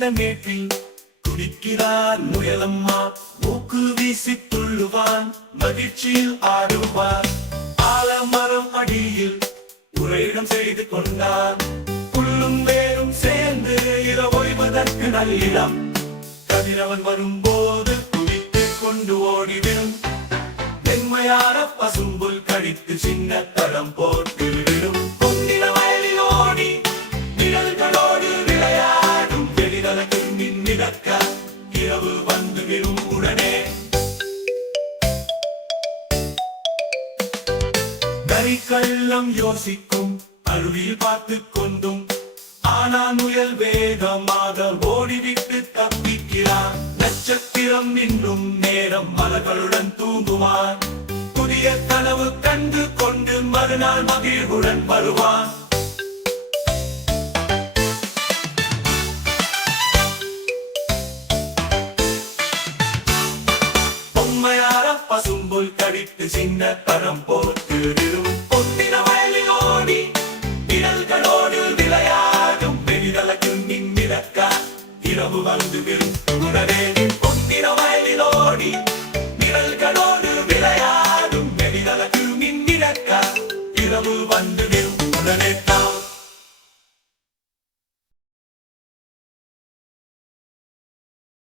நிறைந்த மேட்டில் குடிக்கிறார் முயலம்மா. மூக்கு வீசி துள்ளுவான், மகிழ்ச்சியில் ஆடுவார். ஆலமரம் அடியில் உறையிடம் செய்து கொண்டார். புல்லும் வேரும் சேர்ந்து இரவோய்வதற்கு நல்லிடம். கதிரவன் வரும்போது குடித்து கொண்டு ஓடிவிடும். மென்மையான பசும்புல் கடித்து சின்ன தடம் போட்டு விடும். பொன்னிற வயலில் ஓடி நிழல்களோடு விளையாடும். வெளிதலக்கு மின்னிடக்க இரவு வந்து விடும் உடனே. கரிக்கள்ளம் யோசிக்கும், அருவியில் பார்த்து கொண்டும். ஆனால் முயல் வேகமாக ஓடிவிட்டு தப்பிக்கிறான். நட்சத்திரம் இன்னும் நேரம் மலர்களுடன் தூங்குவான். புதிய கனவு கண்டு கொண்டு மறுநாள் மகிழ்வுடன் வருவான். பொம்மையார பசும்புல் கடித்து சின்ன தரம் போட்டு விடும். பொன்னிற வயலில் ஓடி நிழல்களோடு விளையாடும். பெரிதலக்கு மின்னிடக்க இரவு வந்து விடும்.